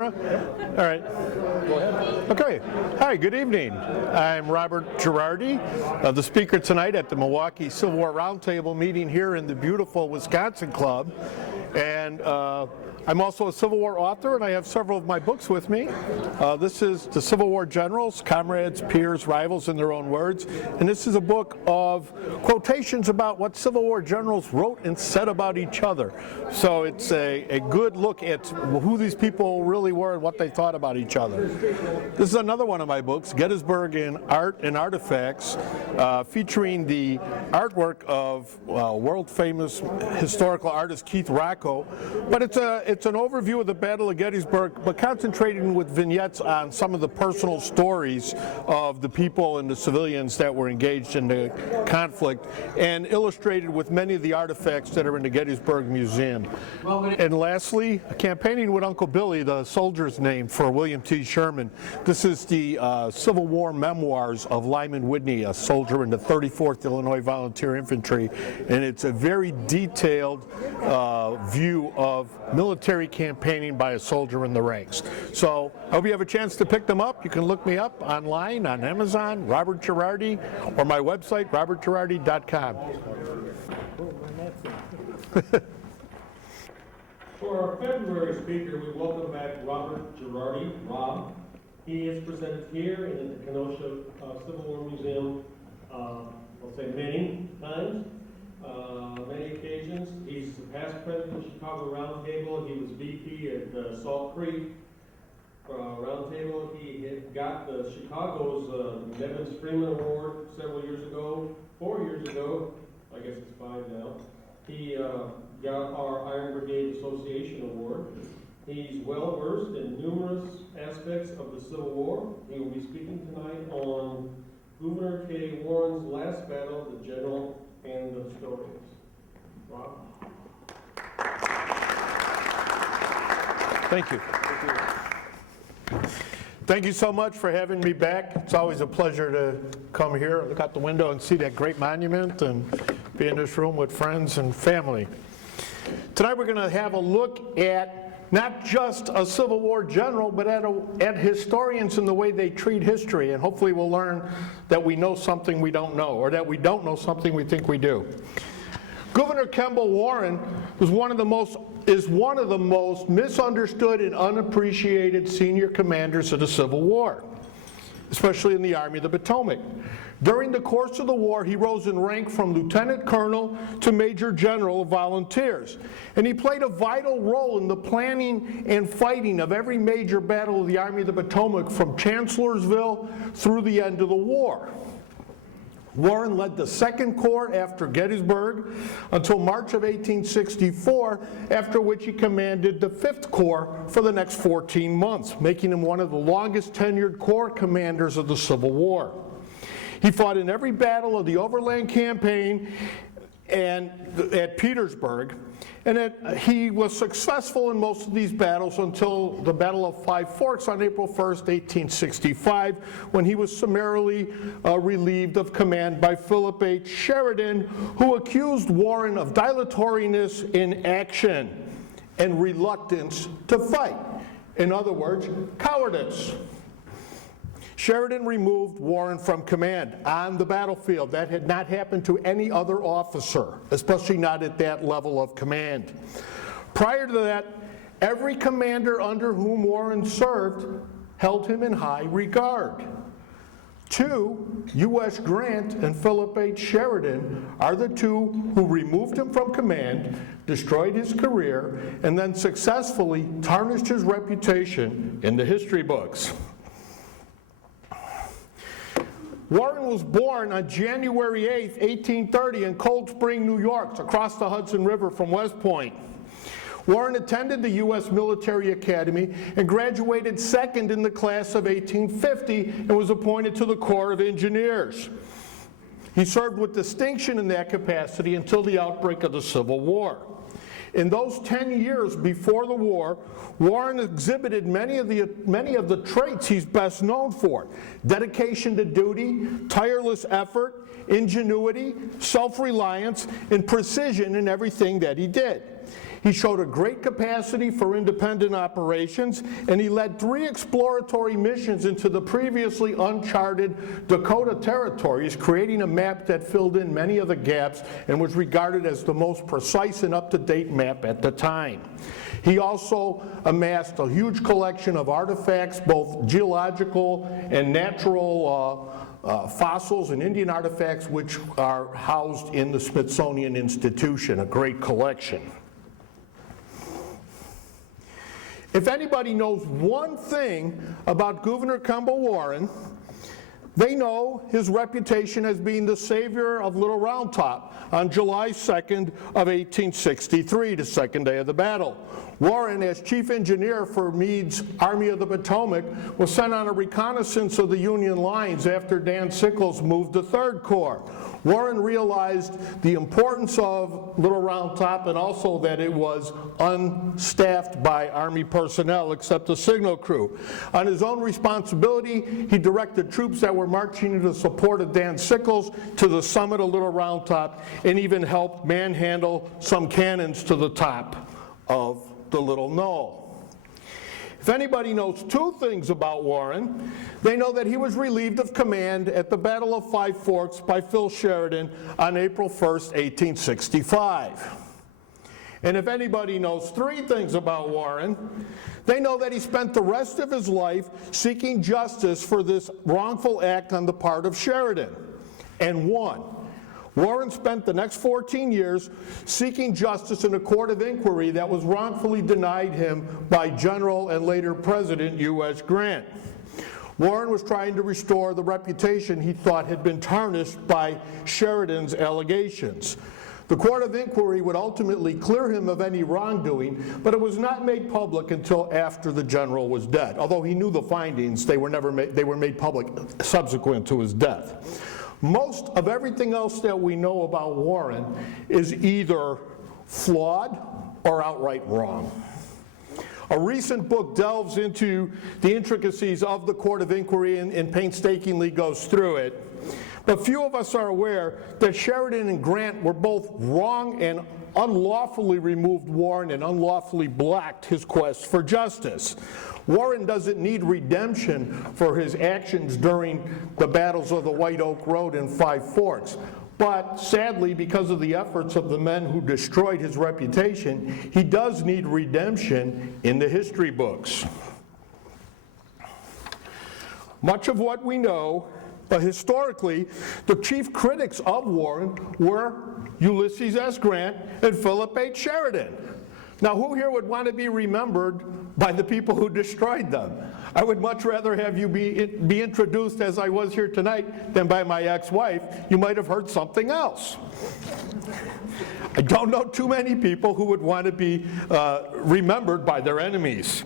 All right. Go ahead. Okay. Hi, good evening. I'm Robert Girardi, the speaker tonight at the Milwaukee Civil War Roundtable meeting here in the beautiful Wisconsin Club. And I'm also a Civil War author, and I have several of my books with me. This is The Civil War Generals, Comrades, Peers, Rivals in Their Own Words. And this is a book of quotations about what Civil War generals wrote and said about each other. So it's a good look at who these people really were and what they thought about each other. This is another one of my books, Gettysburg in Art and Artifacts, featuring the artwork of world-famous historical artist Keith Rocco. But it's an overview of the Battle of Gettysburg, but concentrating with vignettes on some of the personal stories of the people and the civilians that were engaged in the conflict, and illustrated with many of the artifacts that are in the Gettysburg Museum. And lastly, Campaigning with Uncle Billy, the soldier's name for William T. Sherman. This is the Civil War memoirs of Lyman Whitney, a soldier in the 34th Illinois Volunteer Infantry, and it's a very detailed view of military campaigning by a soldier in the ranks. So I hope you have a chance to pick them up. You can look me up online on Amazon, Robert Girardi, or my website, robertgirardi.com. For our February speaker, we welcome back Robert Girardi, Rob. He is presented here in the Kenosha Civil War Museum, I'll say many times, many occasions. He's the past president of the Chicago Roundtable. He was VP at Salt Creek Roundtable. He got the Chicago's Nevins Freeman Award several years ago, 4 years ago. I guess it's 5 now. He got our Iron Brigade Association Award. He's well versed in numerous aspects of the Civil War. He will be speaking tonight on Gouvmeur K. Warren's last battle, the General and the Historians. Rob? Thank you. Thank you so much for having me back. It's always a pleasure to come here, look out the window and see that great monument and be in this room with friends and family. Tonight we're going to have a look at not just a Civil War general, but at historians and the way they treat history, and hopefully we'll learn that we know something we don't know, or that we don't know something we think we do. Gouverneur Kemble Warren is one of the most misunderstood and unappreciated senior commanders of the Civil War, especially in the Army of the Potomac. During the course of the war, he rose in rank from lieutenant colonel to major general of volunteers. And he played a vital role in the planning and fighting of every major battle of the Army of the Potomac from Chancellorsville through the end of the war. Warren led the 2nd Corps after Gettysburg until March of 1864, after which he commanded the 5th Corps for the next 14 months, making him one of the longest tenured Corps commanders of the Civil War. He fought in every battle of the Overland Campaign and at Petersburg, and he was successful in most of these battles until the Battle of Five Forks on April 1st, 1865, when he was summarily relieved of command by Philip H. Sheridan, who accused Warren of dilatoriness in action and reluctance to fight. In other words, cowardice. Sheridan removed Warren from command on the battlefield. That had not happened to any other officer, especially not at that level of command. Prior to that, every commander under whom Warren served held him in high regard. 2, U.S. Grant and Philip H. Sheridan are the two who removed him from command, destroyed his career, and then successfully tarnished his reputation in the history books. Warren was born on January 8, 1830 in Cold Spring, New York, across the Hudson River from West Point. Warren attended the U.S. Military Academy and graduated 2nd in the class of 1850 and was appointed to the Corps of Engineers. He served with distinction in that capacity until the outbreak of the Civil War. In those 10 years before the war, Warren exhibited many of the traits he's best known for: dedication to duty, tireless effort, ingenuity, self-reliance, and precision in everything that he did. He showed a great capacity for independent operations, and he led 3 exploratory missions into the previously uncharted Dakota territories, creating a map that filled in many of the gaps and was regarded as the most precise and up-to-date map at the time. He also amassed a huge collection of artifacts, both geological and natural fossils and Indian artifacts, which are housed in the Smithsonian Institution, a great collection. If anybody knows one thing about Gouverneur Kemble Warren, they know his reputation as being the savior of Little Round Top on July 2nd of 1863, the second day of the battle. Warren, as chief engineer for Meade's Army of the Potomac, was sent on a reconnaissance of the Union lines after Dan Sickles moved the 3rd Corps. Warren realized the importance of Little Round Top and also that it was unstaffed by Army personnel except the signal crew. On his own responsibility, he directed troops that were marching in the support of Dan Sickles to the summit of Little Round Top and even helped manhandle some cannons to the top of the Little Knoll. If anybody knows 2 things about Warren, they know that he was relieved of command at the Battle of Five Forks by Phil Sheridan on April 1st, 1865. And if anybody knows 3 things about Warren, they know that he spent the rest of his life seeking justice for this wrongful act on the part of Sheridan, and won. Warren spent the next 14 years seeking justice in a court of inquiry that was wrongfully denied him by General and later President U.S. Grant. Warren was trying to restore the reputation he thought had been tarnished by Sheridan's allegations. The court of inquiry would ultimately clear him of any wrongdoing, but it was not made public until after the general was dead. Although he knew the findings, they were made public subsequent to his death. Most of everything else that we know about Warren is either flawed or outright wrong. A recent book delves into the intricacies of the Court of Inquiry and painstakingly goes through it. But few of us are aware that Sheridan and Grant were both wrong and unlawfully removed Warren and unlawfully blocked his quest for justice. Warren doesn't need redemption for his actions during the battles of the White Oak Road and Five Forks. But sadly, because of the efforts of the men who destroyed his reputation, he does need redemption in the history books. Much of what we know, but historically, the chief critics of Warren were Ulysses S. Grant and Philip H. Sheridan. Now, who here would want to be remembered by the people who destroyed them? I would much rather have you be introduced as I was here tonight than by my ex-wife. You might have heard something else. I don't know too many people who would want to be remembered by their enemies.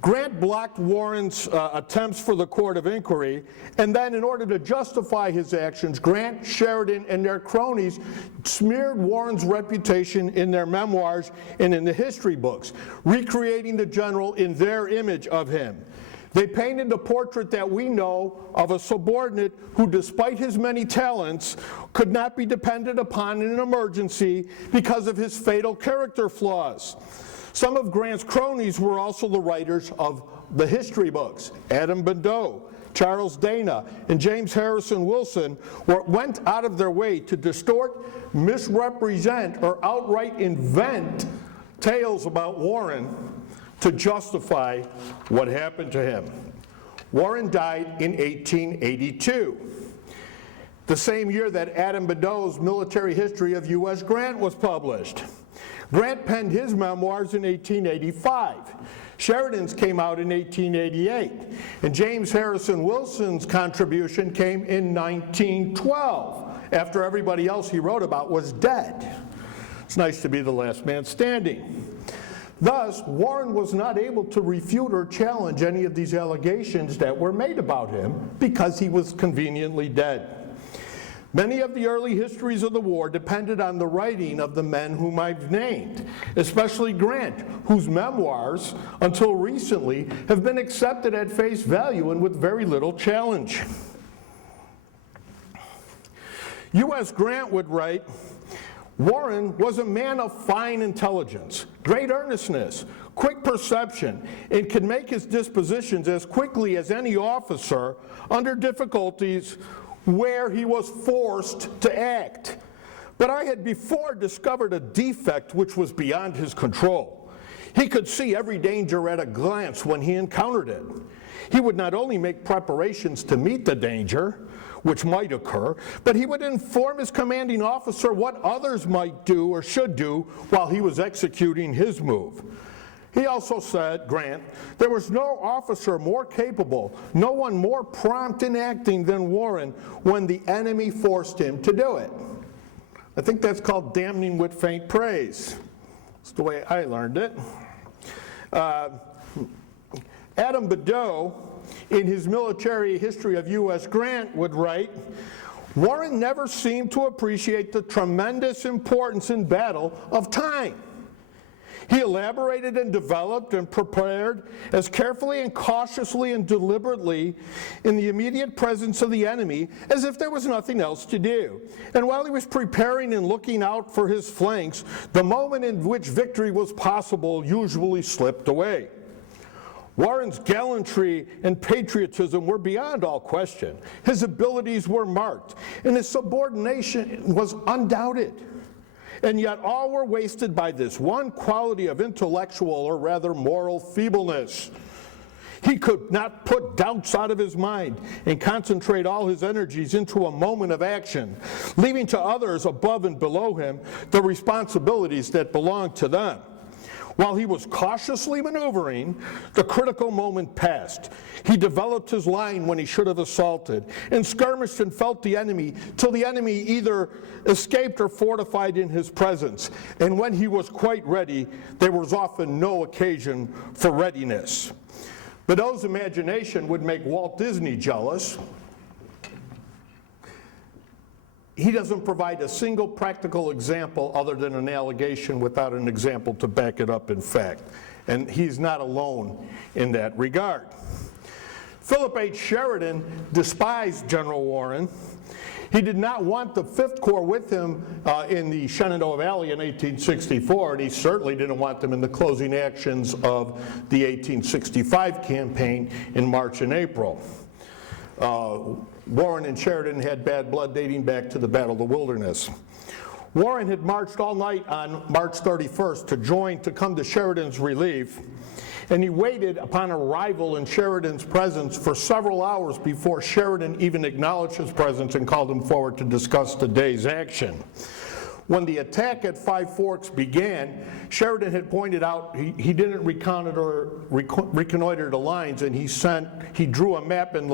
Grant blocked Warren's attempts for the Court of Inquiry, and then in order to justify his actions, Grant, Sheridan, and their cronies smeared Warren's reputation in their memoirs and in the history books, recreating the general in their image of him. They painted the portrait that we know of a subordinate who, despite his many talents, could not be depended upon in an emergency because of his fatal character flaws. Some of Grant's cronies were also the writers of the history books. Adam Bandeau, Charles Dana, and James Harrison Wilson went out of their way to distort, misrepresent, or outright invent tales about Warren to justify what happened to him. Warren died in 1882, the same year that Adam Bandeau's Military History of U.S. Grant was published. Grant penned his memoirs in 1885. Sheridan's came out in 1888. And James Harrison Wilson's contribution came in 1912, after everybody else he wrote about was dead. It's nice to be the last man standing. Thus, Warren was not able to refute or challenge any of these allegations that were made about him because he was conveniently dead. Many of the early histories of the war depended on the writing of the men whom I've named, especially Grant, whose memoirs, until recently, have been accepted at face value and with very little challenge. U.S. Grant would write, Warren was a man of fine intelligence, great earnestness, quick perception, and could make his dispositions as quickly as any officer under difficulties where he was forced to act. But I had before discovered a defect which was beyond his control. He could see every danger at a glance when he encountered it. He would not only make preparations to meet the danger, which might occur, but he would inform his commanding officer what others might do or should do while he was executing his move. He also said, Grant, there was no officer more capable, no one more prompt in acting than Warren when the enemy forced him to do it. I think that's called damning with faint praise. That's the way I learned it. Adam Badeau, in his Military History of U.S. Grant, would write, Warren never seemed to appreciate the tremendous importance in battle of time. He elaborated and developed and prepared as carefully and cautiously and deliberately in the immediate presence of the enemy as if there was nothing else to do. And while he was preparing and looking out for his flanks, the moment in which victory was possible usually slipped away. Warren's gallantry and patriotism were beyond all question. His abilities were marked, and his subordination was undoubted. And yet all were wasted by this one quality of intellectual, or rather moral, feebleness. He could not put doubts out of his mind and concentrate all his energies into a moment of action, leaving to others above and below him the responsibilities that belonged to them. While he was cautiously maneuvering, the critical moment passed. He developed his line when he should have assaulted, and skirmished and felt the enemy till the enemy either escaped or fortified in his presence. And when he was quite ready, there was often no occasion for readiness. Badeau's imagination would make Walt Disney jealous. He doesn't provide a single practical example other than an allegation without an example to back it up in fact. And he's not alone in that regard. Philip H. Sheridan despised General Warren. He did not want the 5th Corps with him in the Shenandoah Valley in 1864, and he certainly didn't want them in the closing actions of the 1865 campaign in March and April. Warren and Sheridan had bad blood dating back to the Battle of the Wilderness. Warren had marched all night on March 31st to come to Sheridan's relief, and he waited upon arrival in Sheridan's presence for several hours before Sheridan even acknowledged his presence and called him forward to discuss the day's action. When the attack at Five Forks began, Sheridan had pointed out he didn't reconnoiter the lines, and he drew a map in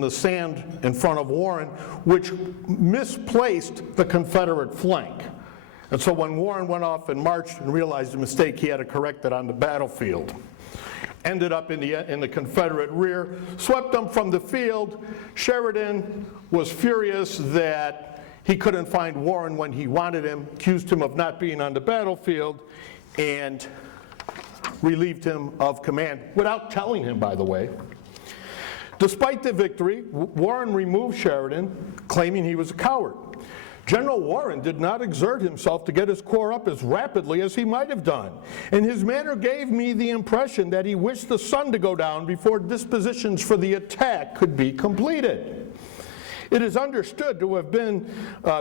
the sand in front of Warren, which misplaced the Confederate flank. And so when Warren went off and marched and realized the mistake, he had to correct it on the battlefield. Ended up in the Confederate rear, swept them from the field. Sheridan was furious that he couldn't find Warren when he wanted him, accused him of not being on the battlefield, and relieved him of command, without telling him, by the way. Despite the victory, Warren removed Sheridan, claiming he was a coward. General Warren did not exert himself to get his corps up as rapidly as he might have done, and his manner gave me the impression that he wished the sun to go down before dispositions for the attack could be completed. It is understood to have been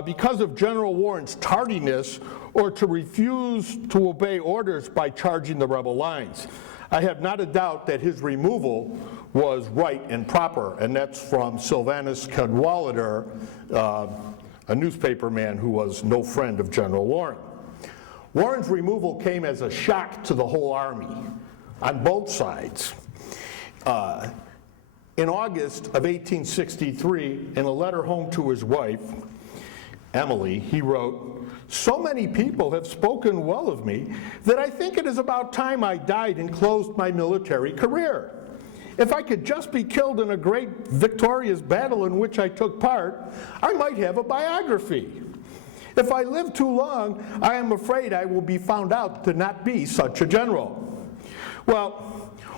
because of General Warren's tardiness or to refuse to obey orders by charging the rebel lines. I have not a doubt that his removal was right and proper, and that's from Sylvanus Cadwallader, a newspaper man who was no friend of General Warren. Warren's removal came as a shock to the whole army on both sides. In August of 1863, in a letter home to his wife, Emily, he wrote, "So many people have spoken well of me that I think it is about time I died and closed my military career. If I could just be killed in a great victorious battle in which I took part, I might have a biography. If I live too long, I am afraid I will be found out to not be such a general." Well,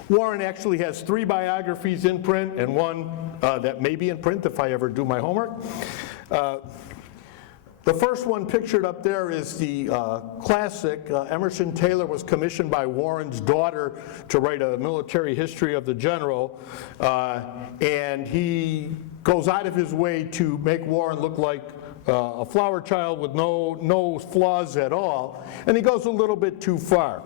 Warren actually has 3 biographies in print and one that may be in print if I ever do my homework. The first one pictured up there is the classic. Emerson Taylor was commissioned by Warren's daughter to write a military history of the general, and he goes out of his way to make Warren look like a flower child with no flaws at all, and he goes a little bit too far.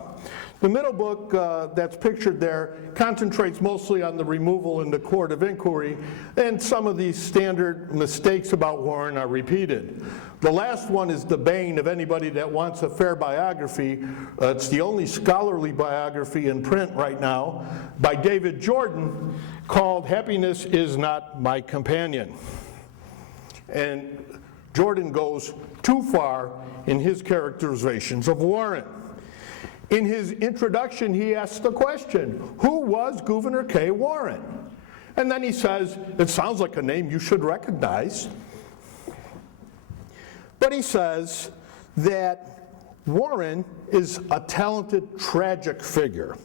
The middle book that's pictured there concentrates mostly on the removal in the court of inquiry, and some of these standard mistakes about Warren are repeated. The last one is the bane of anybody that wants a fair biography. It's the only scholarly biography in print right now by David Jordan, called "Happiness is Not My Companion." And Jordan goes too far in his characterizations of Warren. In his introduction, he asks the question, who was Gouverneur K. Warren? And then he says, it sounds like a name you should recognize. But he says that Warren is a talented, tragic figure,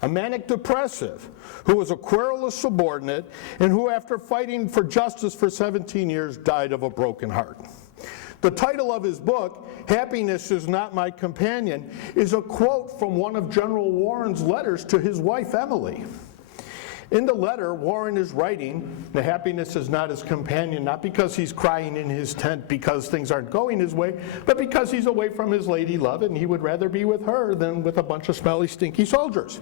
a manic depressive who was a querulous subordinate and who, after fighting for justice for 17 years, died of a broken heart. The title of his book, "Happiness is Not My Companion," is a quote from one of General Warren's letters to his wife, Emily. In the letter, Warren is writing that happiness is not his companion, not because he's crying in his tent because things aren't going his way, but because he's away from his lady love and he would rather be with her than with a bunch of smelly, stinky soldiers.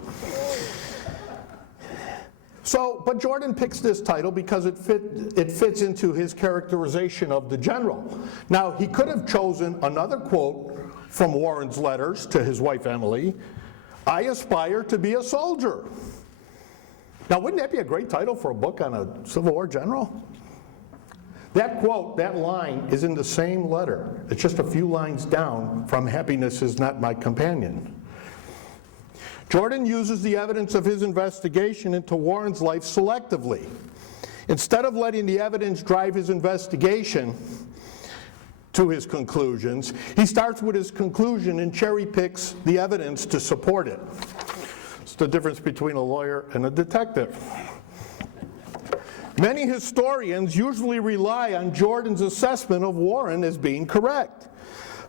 But Jordan picks this title because it fits into his characterization of the general. Now, he could have chosen another quote from Warren's letters to his wife, Emily, "I aspire to be a soldier." Now, wouldn't that be a great title for a book on a Civil War general? That quote, that line, is in the same letter. It's just a few lines down from "Happiness is Not My Companion." Jordan uses the evidence of his investigation into Warren's life selectively. Instead of letting the evidence drive his investigation to his conclusions, he starts with his conclusion and cherry picks the evidence to support it. It's the difference between a lawyer and a detective. Many historians usually rely on Jordan's assessment of Warren as being correct.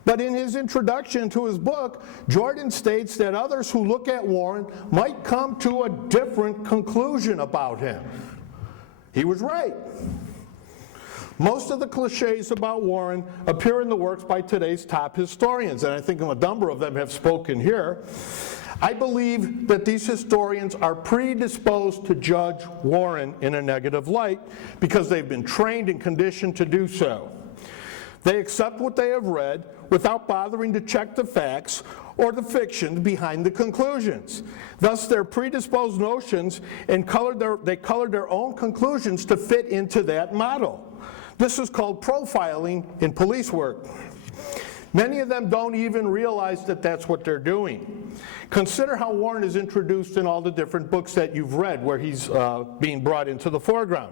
But in his introduction to his book, Jordan states that others who look at Warren might come to a different conclusion about him. He was right. Most of the cliches about Warren appear in the works by today's top historians, and I think a number of them have spoken here. I believe that these historians are predisposed to judge Warren in a negative light because they've been trained and conditioned to do so. They accept what they have read without bothering to check the facts or the fiction behind the conclusions. Thus, their predisposed notions and they colored their own conclusions to fit into that model. This is called profiling in police work. Many of them don't even realize that that's what they're doing. Consider how Warren is introduced in all the different books that you've read where he's being brought into the foreground.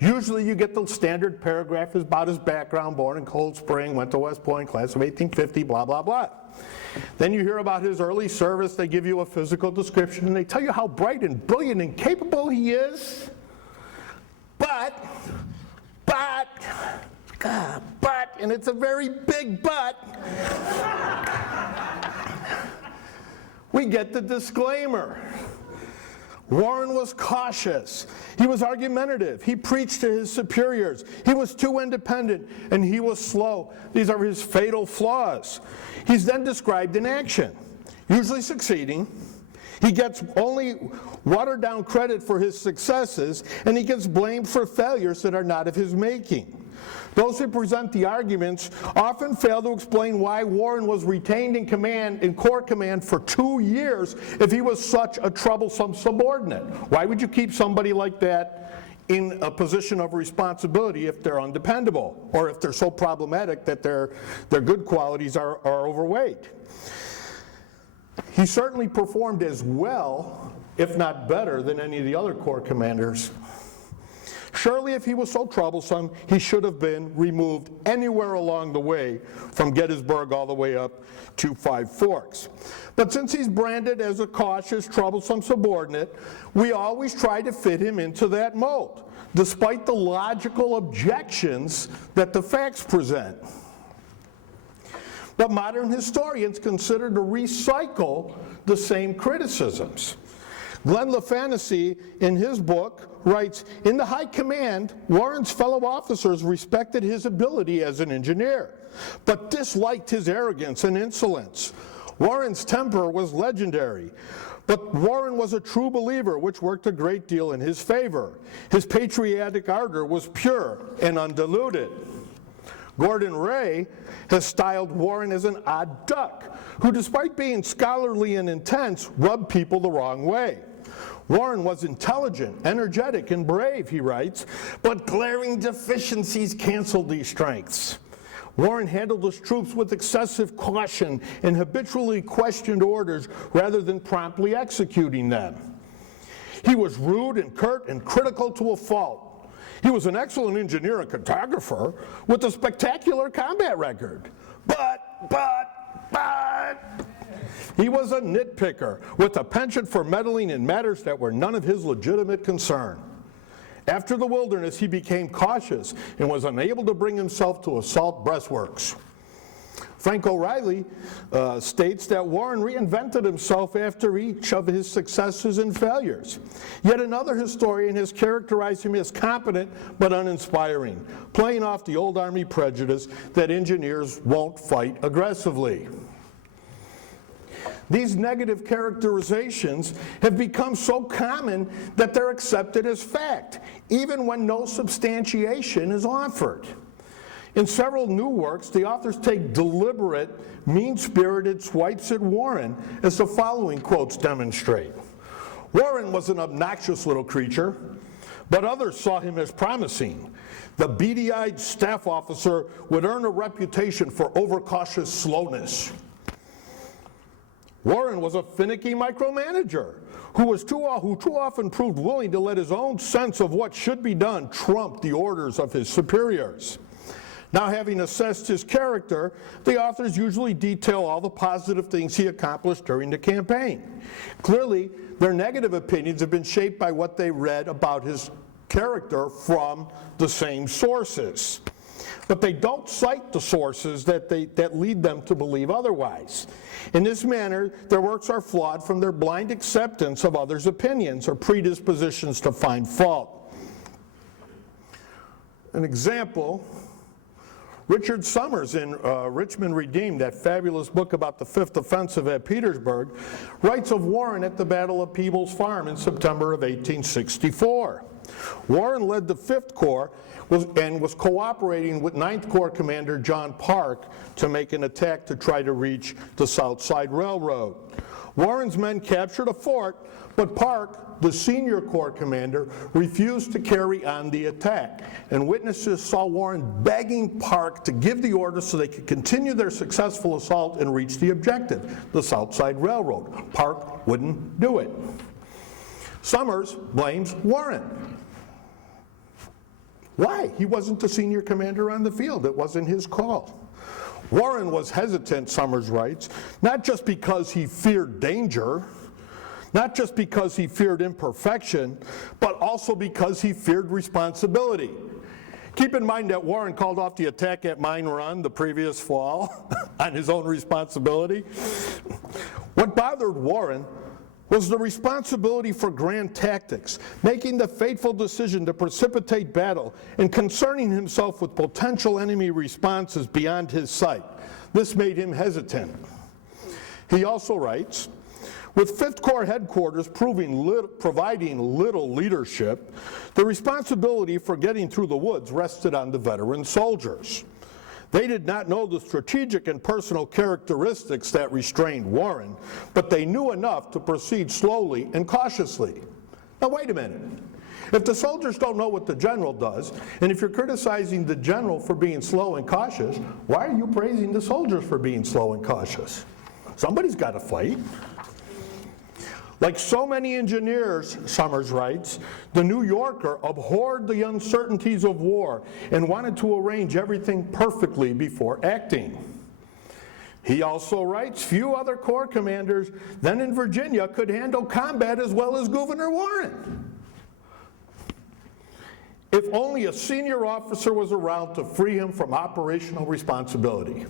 Usually you get the standard paragraph about his background, born in Cold Spring, went to West Point, class of 1850, blah, blah, blah. Then you hear about his early service, they give you a physical description, and they tell you how bright and brilliant and capable he is. But, and it's a very big but, we get the disclaimer. Warren was cautious. He was argumentative. He preached to his superiors. He was too independent, and he was slow. These are his fatal flaws. He's then described in action, usually succeeding. He gets only watered-down credit for his successes, and he gets blamed for failures that are not of his making. Those who present the arguments often fail to explain why Warren was retained in command, in Corps command, for 2 years if he was such a troublesome subordinate. Why would you keep somebody like that in a position of responsibility if they're undependable, or if they're so problematic that their good qualities are overweight? He certainly performed as well, if not better, than any of the other Corps commanders. Surely if he was so troublesome, he should have been removed anywhere along the way, from Gettysburg all the way up to Five Forks. But since he's branded as a cautious, troublesome subordinate, we always try to fit him into that mold, despite the logical objections that the facts present. but modern historians consider to recycle the same criticisms. Glenn LaFantasy, in his book, writes, "In the high command, Warren's fellow officers respected his ability as an engineer, but disliked his arrogance and insolence. Warren's temper was legendary, but Warren was a true believer, which worked a great deal in his favor. His patriotic ardor was pure and undiluted." Gordon Ray has styled Warren as an odd duck, who despite being scholarly and intense, rubbed people the wrong way. Warren was intelligent, energetic, and brave, he writes, but glaring deficiencies canceled these strengths. Warren handled his troops with excessive caution and habitually questioned orders rather than promptly executing them. He was rude and curt and critical to a fault. He was an excellent engineer and cartographer with a spectacular combat record. But, he was a nitpicker with a penchant for meddling in matters that were none of his legitimate concern. After the Wilderness, he became cautious and was unable to bring himself to assault breastworks. Frank O'Reilly states that Warren reinvented himself after each of his successes and failures. Yet another historian has characterized him as competent but uninspiring, playing off the old Army prejudice that engineers won't fight aggressively. These negative characterizations have become so common that they're accepted as fact, even when no substantiation is offered. In several new works, the authors take deliberate, mean-spirited swipes at Warren, as the following quotes demonstrate. "Warren was an obnoxious little creature, but others saw him as promising. The beady-eyed staff officer would earn a reputation for overcautious slowness. Warren was a finicky micromanager who too often proved willing to let his own sense of what should be done trump the orders of his superiors." Now, having assessed his character, the authors usually detail all the positive things he accomplished during the campaign. Clearly, their negative opinions have been shaped by what they read about his character from the same sources. But they don't cite the sources that lead them to believe otherwise. In this manner, their works are flawed from their blind acceptance of others' opinions or predispositions to find fault. An example, Richard Summers in Richmond Redeemed, that fabulous book about the 5th Offensive at Petersburg, writes of Warren at the Battle of Peebles Farm in September of 1864. Warren led the 5th Corps and was cooperating with 9th Corps Commander John Parke to make an attack to try to reach the South Side Railroad. Warren's men captured a fort, but Parke, the senior Corps commander, refused to carry on the attack, and witnesses saw Warren begging Parke to give the order so they could continue their successful assault and reach the objective, the South Side Railroad. Parke wouldn't do it. Summers blames Warren. Why? He wasn't the senior commander on the field. It wasn't his call. Warren was hesitant, Summers writes, not just because he feared danger, not just because he feared imperfection, but also because he feared responsibility. Keep in mind that Warren called off the attack at Mine Run the previous fall on his own responsibility. What bothered Warren was the responsibility for grand tactics, making the fateful decision to precipitate battle, and concerning himself with potential enemy responses beyond his sight. This made him hesitant. He also writes, with 5th Corps headquarters providing little leadership, the responsibility for getting through the woods rested on the veteran soldiers. They did not know the strategic and personal characteristics that restrained Warren, but they knew enough to proceed slowly and cautiously. Now wait a minute. If the soldiers don't know what the general does, and if you're criticizing the general for being slow and cautious, why are you praising the soldiers for being slow and cautious? Somebody's got to fight. Like so many engineers, Summers writes, the New Yorker abhorred the uncertainties of war and wanted to arrange everything perfectly before acting. He also writes, few other Corps commanders then in Virginia could handle combat as well as Gouverneur Warren. If only a senior officer was around to free him from operational responsibility.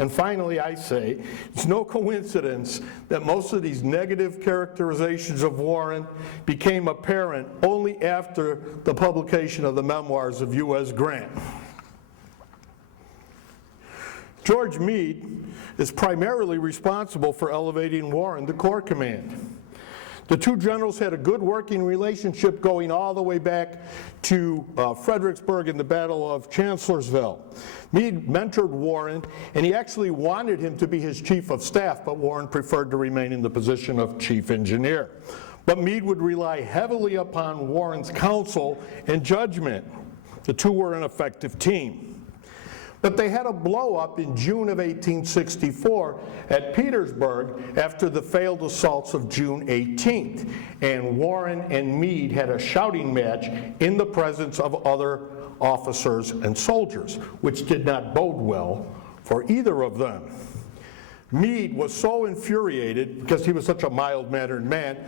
And finally, I say, it's no coincidence that most of these negative characterizations of Warren became apparent only after the publication of the memoirs of U.S. Grant. George Meade is primarily responsible for elevating Warren to Corps command. The two generals had a good working relationship going all the way back to Fredericksburg and the Battle of Chancellorsville. Meade mentored Warren, and he actually wanted him to be his chief of staff, but Warren preferred to remain in the position of chief engineer. But Meade would rely heavily upon Warren's counsel and judgment. The two were an effective team. But they had a blow-up in June of 1864 at Petersburg after the failed assaults of June 18th. And Warren and Meade had a shouting match in the presence of other officers and soldiers, which did not bode well for either of them. Meade was so infuriated, because he was such a mild-mannered man,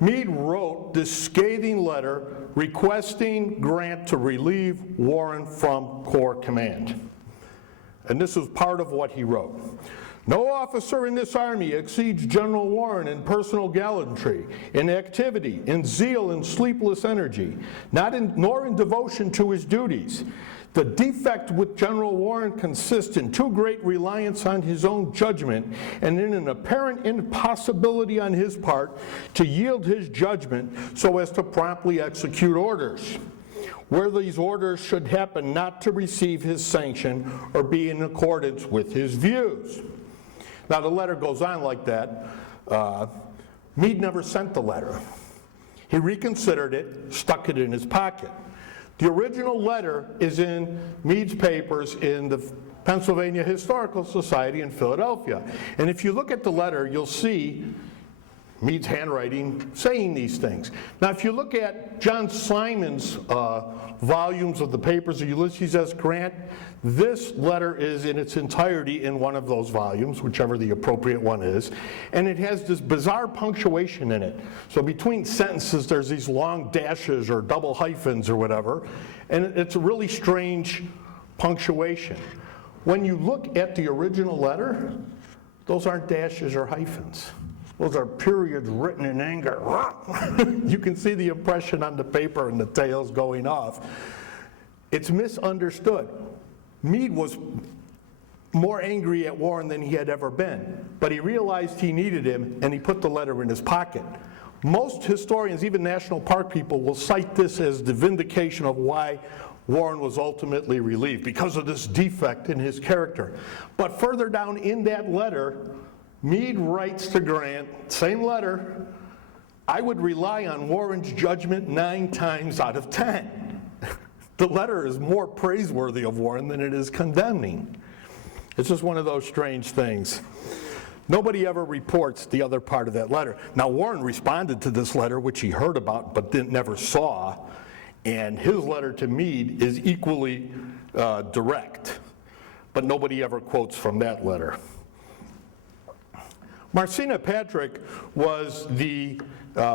Meade wrote this scathing letter requesting Grant to relieve Warren from Corps command. And this was part of what he wrote. No officer in this army exceeds General Warren in personal gallantry, in activity, in zeal and sleepless energy, nor in devotion to his duties. The defect with General Warren consists in too great reliance on his own judgment and in an apparent impossibility on his part to yield his judgment so as to promptly execute orders, where these orders should happen not to receive his sanction or be in accordance with his views. Now the letter goes on like that. Meade never sent the letter. He reconsidered it, stuck it in his pocket. The original letter is in Meade's papers in the Pennsylvania Historical Society in Philadelphia. And if you look at the letter, you'll see Meade's handwriting saying these things. Now, if you look at John Simon's volumes of the papers of Ulysses S. Grant, this letter is in its entirety in one of those volumes, whichever the appropriate one is, and it has this bizarre punctuation in it. So between sentences, there's these long dashes or double hyphens or whatever, and it's a really strange punctuation. When you look at the original letter, those aren't dashes or hyphens. Those are periods written in anger. You can see the impression on the paper and the tails going off. It's misunderstood. Meade was more angry at Warren than he had ever been, but he realized he needed him, and he put the letter in his pocket. Most historians, even national park people, will cite this as the vindication of why Warren was ultimately relieved, because of this defect in his character. But further down in that letter, Meade writes to Grant, same letter, I would rely on Warren's judgment 9 times out of 10. The letter is more praiseworthy of Warren than it is condemning. It's just one of those strange things. Nobody ever reports the other part of that letter. Now, Warren responded to this letter, which he heard about but never saw, and his letter to Meade is equally direct, but nobody ever quotes from that letter. Marcina Patrick was the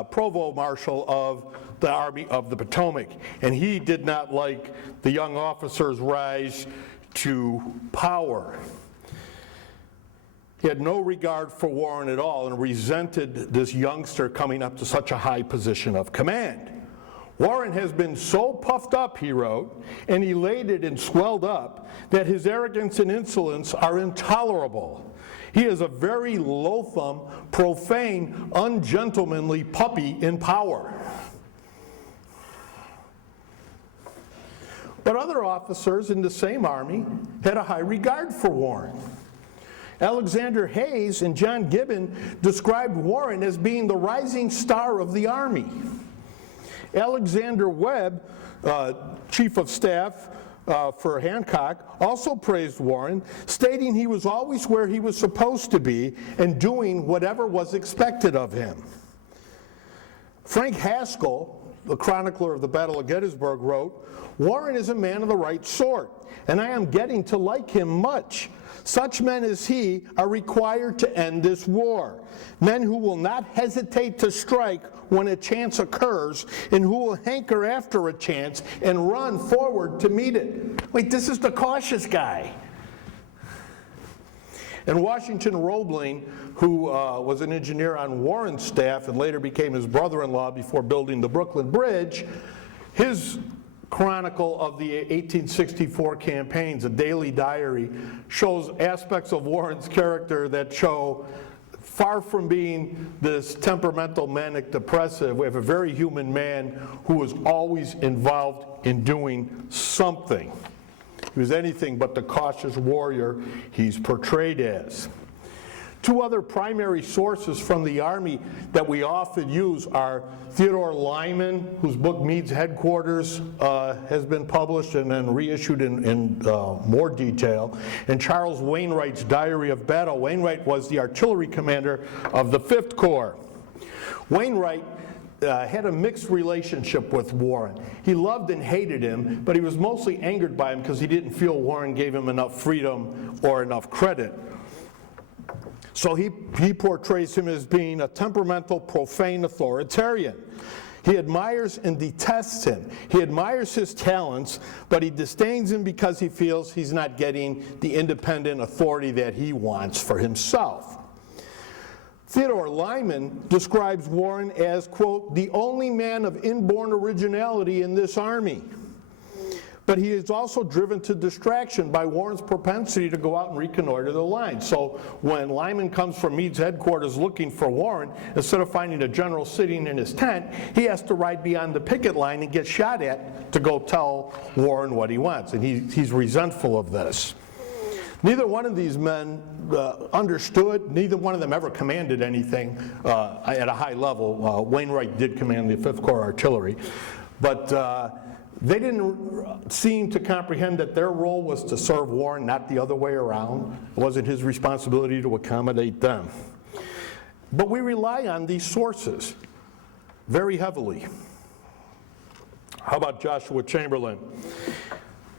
provost marshal of the Army of the Potomac, and he did not like the young officer's rise to power. He had no regard for Warren at all and resented this youngster coming up to such a high position of command. Warren has been so puffed up, he wrote, and elated and swelled up, that his arrogance and insolence are intolerable. He is a very loathsome, profane, ungentlemanly puppy in power. But other officers in the same army had a high regard for Warren. Alexander Hayes and John Gibbon described Warren as being the rising star of the army. Alexander Webb, chief of staff for Hancock, also praised Warren, stating he was always where he was supposed to be and doing whatever was expected of him. Frank Haskell, the chronicler of the Battle of Gettysburg, wrote, Warren is a man of the right sort, and I am getting to like him much. Such men as he are required to end this war. Men who will not hesitate to strike when a chance occurs, and who will hanker after a chance and run forward to meet it. Wait, this is the cautious guy. And Washington Roebling, who was an engineer on Warren's staff and later became his brother-in-law before building the Brooklyn Bridge, his chronicle of the 1864 campaigns, a daily diary, shows aspects of Warren's character that show, far from being this temperamental manic depressive, we have a very human man who was always involved in doing something. He was anything but the cautious warrior he's portrayed as. Two other primary sources from the Army that we often use are Theodore Lyman, whose book Meade's Headquarters has been published and then reissued in more detail, and Charles Wainwright's Diary of Battle. Wainwright was the artillery commander of the 5th Corps. Wainwright had a mixed relationship with Warren. He loved and hated him, but he was mostly angered by him because he didn't feel Warren gave him enough freedom or enough credit. So he portrays him as being a temperamental, profane authoritarian. He admires and detests him. He admires his talents, but he disdains him because he feels he's not getting the independent authority that he wants for himself. Theodore Lyman describes Warren as, quote, the only man of inborn originality in this army. But he is also driven to distraction by Warren's propensity to go out and reconnoiter the line. So when Lyman comes from Meade's headquarters looking for Warren, instead of finding a general sitting in his tent, he has to ride beyond the picket line and get shot at to go tell Warren what he wants. And he's resentful of this. Neither one of these men understood, neither one of them ever commanded anything at a high level. Wainwright did command the 5th Corps artillery, but they didn't seem to comprehend that their role was to serve Warren, not the other way around. It wasn't his responsibility to accommodate them. But we rely on these sources very heavily. How about Joshua Chamberlain?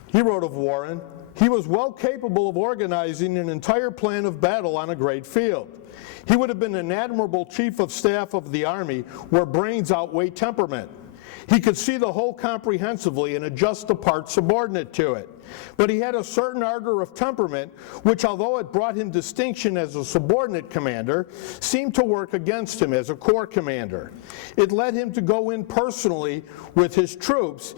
He wrote of Warren, he was well capable of organizing an entire plan of battle on a great field. He would have been an admirable chief of staff of the army where brains outweigh temperament. He could see the whole comprehensively and adjust the parts subordinate to it. But he had a certain ardor of temperament, which although it brought him distinction as a subordinate commander, seemed to work against him as a corps commander. It led him to go in personally with his troops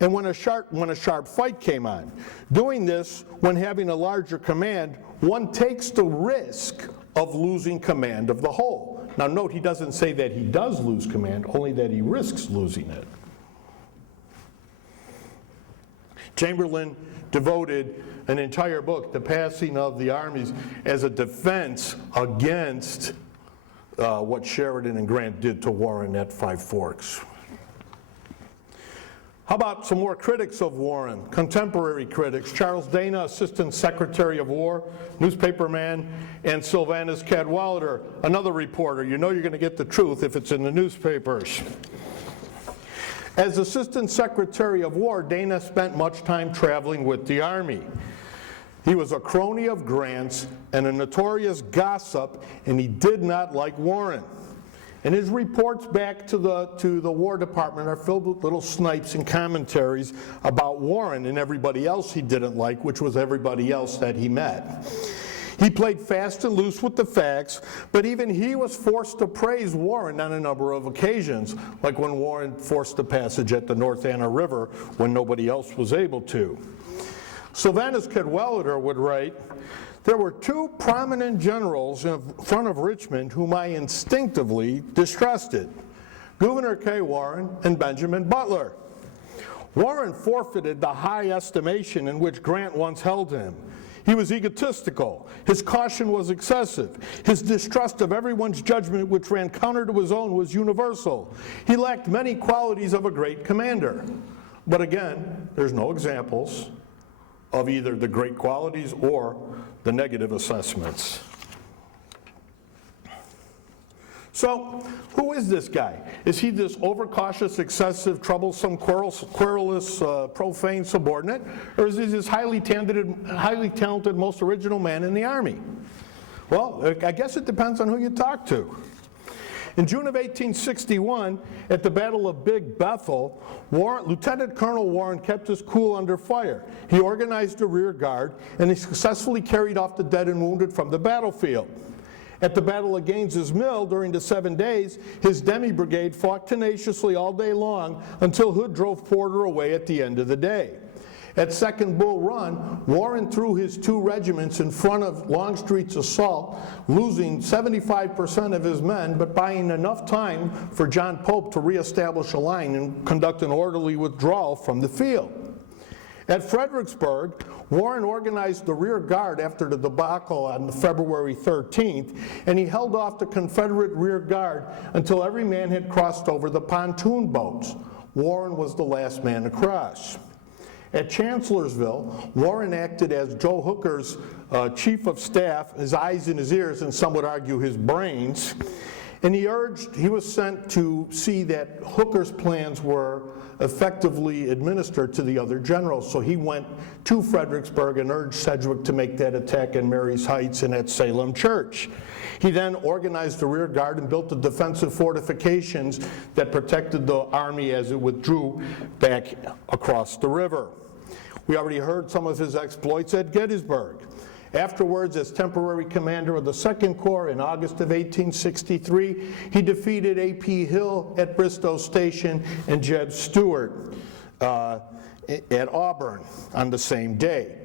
and when a sharp fight came on. Doing this, when having a larger command, one takes the risk of losing command of the whole. Now note, he doesn't say that he does lose command, only that he risks losing it. Chamberlain devoted an entire book, The Passing of the Armies, as a defense against what Sheridan and Grant did to Warren at Five Forks. How about some more critics of Warren, contemporary critics? Charles Dana, Assistant Secretary of War, newspaperman, and Sylvanus Cadwallader, another reporter. You know you're going to get the truth if it's in the newspapers. As Assistant Secretary of War, Dana spent much time traveling with the Army. He was a crony of Grant's and a notorious gossip, and he did not like Warren. And his reports back to the War Department are filled with little snipes and commentaries about Warren and everybody else he didn't like, which was everybody else that he met. He played fast and loose with the facts, but even he was forced to praise Warren on a number of occasions, like when Warren forced the passage at the North Anna River when nobody else was able to. Sylvanus Cadwallader would write, there were two prominent generals in front of Richmond whom I instinctively distrusted, Gouverneur K. Warren and Benjamin Butler. Warren forfeited the high estimation in which Grant once held him. He was egotistical. His caution was excessive. His distrust of everyone's judgment, which ran counter to his own, was universal. He lacked many qualities of a great commander. But again, there's no examples of either the great qualities or the negative assessments. So, who is this guy? Is he this overcautious, excessive, troublesome, querulous, profane subordinate? Or is he this highly talented, most original man in the Army? Well, I guess it depends on who you talk to. In June of 1861, at the Battle of Big Bethel, Lieutenant Colonel Warren kept his cool under fire. He organized a rear guard, and he successfully carried off the dead and wounded from the battlefield. At the Battle of Gaines's Mill, during the 7 days, his demi-brigade fought tenaciously all day long until Hood drove Porter away at the end of the day. At Second Bull Run, Warren threw his 2 regiments in front of Longstreet's assault, losing 75% of his men, but buying enough time for John Pope to reestablish a line and conduct an orderly withdrawal from the field. At Fredericksburg, Warren organized the rear guard after the debacle on February 13th, and he held off the Confederate rear guard until every man had crossed over the pontoon boats. Warren was the last man to cross. At Chancellorsville, Warren acted as Joe Hooker's chief of staff, his eyes and his ears, and some would argue his brains. And he was sent to see that Hooker's plans were effectively administered to the other generals. So he went to Fredericksburg and urged Sedgwick to make that attack in Mary's Heights and at Salem Church. He then organized the rear guard and built the defensive fortifications that protected the army as it withdrew back across the river. We already heard some of his exploits at Gettysburg. Afterwards, as temporary commander of the 2nd Corps in August of 1863, he defeated A.P. Hill at Bristow Station and Jeb Stuart at Auburn on the same day,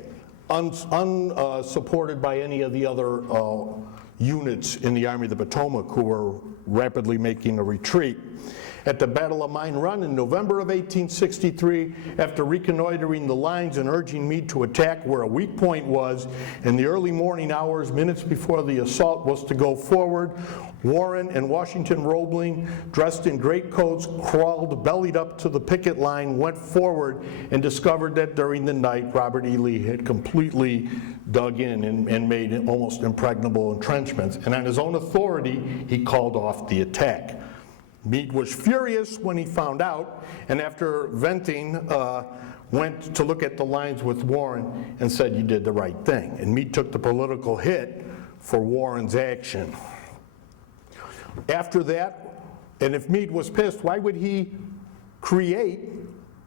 unsupported by any of the other units in the Army of the Potomac who were rapidly making a retreat. At the Battle of Mine Run in November of 1863, after reconnoitering the lines and urging Meade to attack where a weak point was, in the early morning hours, minutes before the assault was to go forward, Warren and Washington Roebling, dressed in greatcoats, crawled bellied up to the picket line, went forward, and discovered that during the night Robert E. Lee had completely dug in and made almost impregnable entrenchments. And on his own authority, he called off the attack. Meade was furious when he found out, and after venting, went to look at the lines with Warren and said, "You did the right thing." And Meade took the political hit for Warren's action. After that, and if Meade was pissed, why would he create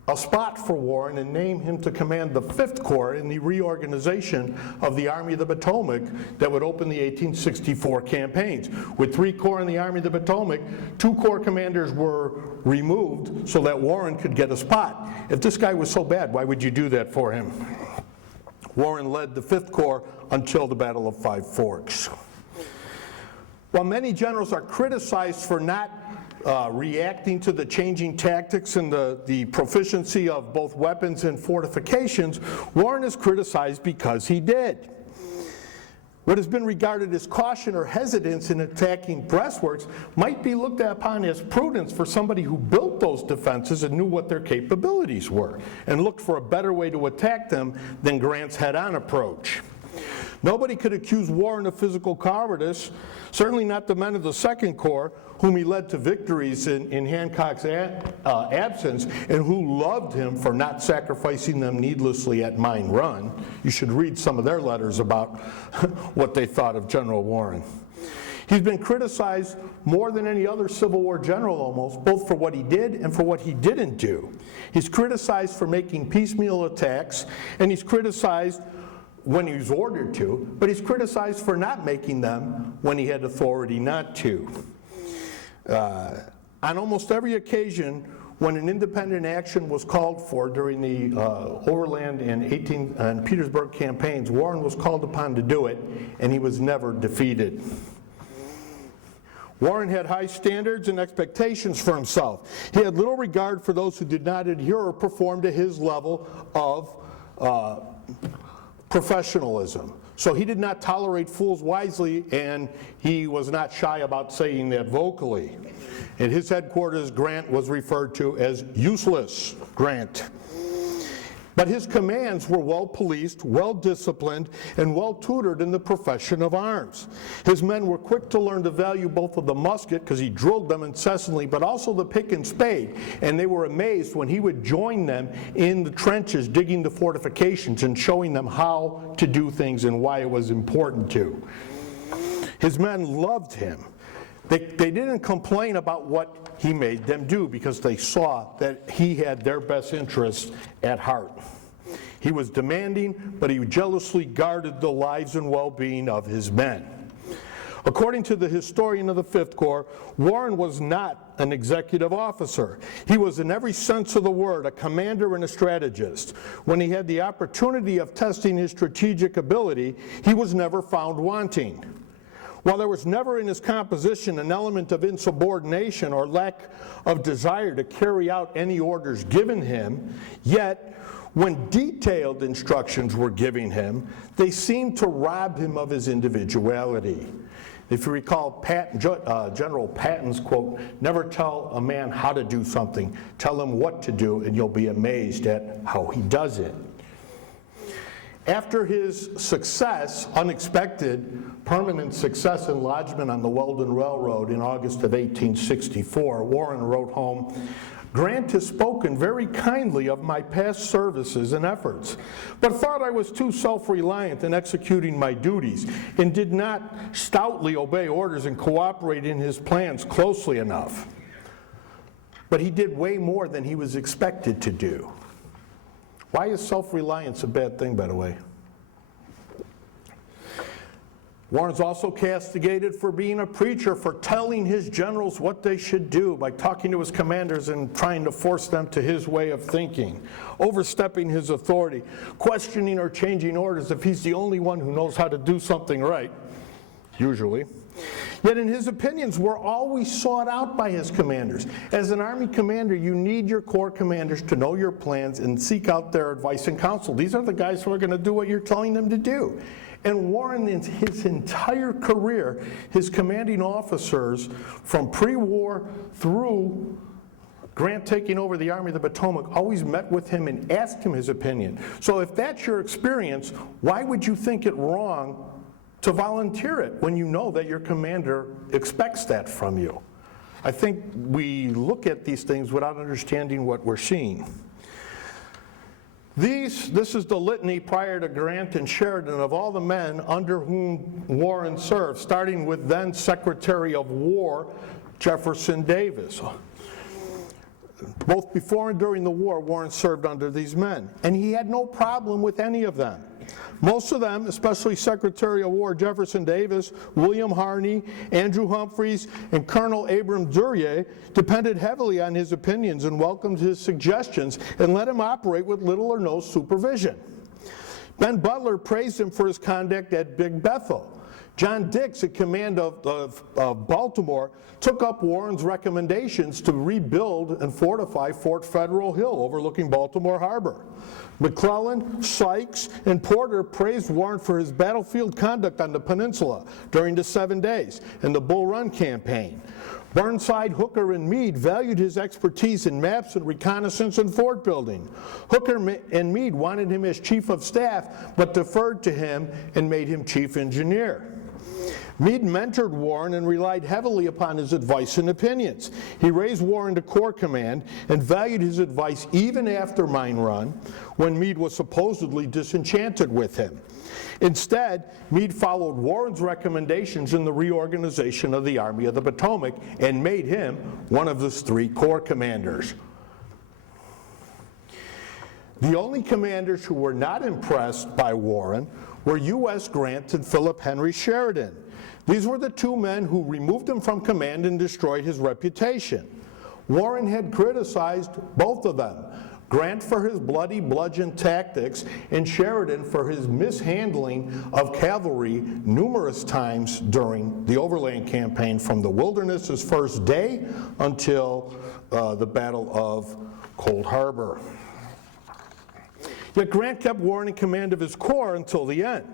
a spot for Warren and name him to command the 5th Corps in the reorganization of the Army of the Potomac that would open the 1864 campaigns? With 3 corps in the Army of the Potomac, 2 corps commanders were removed so that Warren could get a spot. If this guy was so bad, why would you do that for him? Warren led the 5th Corps until the Battle of Five Forks. While many generals are criticized for not reacting to the changing tactics and the proficiency of both weapons and fortifications, Warren is criticized because he did. What has been regarded as caution or hesitance in attacking breastworks might be looked upon as prudence for somebody who built those defenses and knew what their capabilities were, and looked for a better way to attack them than Grant's head-on approach. Nobody could accuse Warren of physical cowardice, certainly not the men of the 2nd Corps, whom he led to victories in Hancock's absence, and who loved him for not sacrificing them needlessly at Mine Run. You should read some of their letters about what they thought of General Warren. He's been criticized more than any other Civil War general almost, both for what he did and for what he didn't do. He's criticized for making piecemeal attacks, and he's criticized when he was ordered to, but he's criticized for not making them when he had authority not to. On almost every occasion when an independent action was called for during the Overland and Petersburg campaigns, Warren was called upon to do it, and he was never defeated. Warren had high standards and expectations for himself. He had little regard for those who did not adhere or perform to his level of professionalism. So he did not tolerate fools wisely, and he was not shy about saying that vocally. At his headquarters, Grant was referred to as useless Grant. But his commands were well policed, well disciplined, and well tutored in the profession of arms. His men were quick to learn the value both of the musket, because he drilled them incessantly, but also the pick and spade. And they were amazed when he would join them in the trenches, digging the fortifications and showing them how to do things and why it was important to. His men loved him. They didn't complain about what he made them do because they saw that he had their best interests at heart. He was demanding, but he jealously guarded the lives and well-being of his men. According to the historian of the Fifth Corps, Warren was not an executive officer. He was, in every sense of the word, a commander and a strategist. When he had the opportunity of testing his strategic ability, he was never found wanting. While there was never in his composition an element of insubordination or lack of desire to carry out any orders given him, yet when detailed instructions were given him, they seemed to rob him of his individuality. If you recall General Patton's quote, "Never tell a man how to do something, tell him what to do and you'll be amazed at how he does it." After his success, unexpected, permanent success and lodgment on the Weldon Railroad in August of 1864, Warren wrote home, "Grant has spoken very kindly of my past services and efforts, but thought I was too self-reliant in executing my duties and did not stoutly obey orders and cooperate in his plans closely enough." But he did way more than he was expected to do. Why is self-reliance a bad thing, by the way? Warren's also castigated for being a preacher, for telling his generals what they should do by talking to his commanders and trying to force them to his way of thinking, overstepping his authority, questioning or changing orders if he's the only one who knows how to do something right, usually. Yet in his opinions were always sought out by his commanders. As an Army commander, you need your Corps commanders to know your plans and seek out their advice and counsel. These are the guys who are going to do what you're telling them to do. And Warren, in his entire career, his commanding officers, from pre-war through Grant taking over the Army of the Potomac, always met with him and asked him his opinion. So if that's your experience, why would you think it wrong to volunteer it when you know that your commander expects that from you? I think we look at these things without understanding what we're seeing. This is the litany prior to Grant and Sheridan of all the men under whom Warren served, starting with then Secretary of War Jefferson Davis. Both before and during the war, Warren served under these men, and he had no problem with any of them. Most of them, especially Secretary of War Jefferson Davis, William Harney, Andrew Humphreys, and Colonel Abram Duryea, depended heavily on his opinions and welcomed his suggestions and let him operate with little or no supervision. Ben Butler praised him for his conduct at Big Bethel. John Dix, at command of Baltimore, took up Warren's recommendations to rebuild and fortify Fort Federal Hill overlooking Baltimore Harbor. McClellan, Sykes, and Porter praised Warren for his battlefield conduct on the peninsula during the 7 days and the Bull Run campaign. Burnside, Hooker, and Meade valued his expertise in maps and reconnaissance and fort building. Hooker and Meade wanted him as chief of staff, but deferred to him and made him chief engineer. Meade mentored Warren and relied heavily upon his advice and opinions. He raised Warren to Corps command and valued his advice even after Mine Run, when Meade was supposedly disenchanted with him. Instead, Meade followed Warren's recommendations in the reorganization of the Army of the Potomac and made him one of his 3 Corps commanders. The only commanders who were not impressed by Warren were U.S. Grant and Philip Henry Sheridan. These were the 2 men who removed him from command and destroyed his reputation. Warren had criticized both of them, Grant for his bloody bludgeon tactics and Sheridan for his mishandling of cavalry numerous times during the Overland Campaign, from the Wilderness's first day until the Battle of Cold Harbor. Yet Grant kept Warren in command of his corps until the end.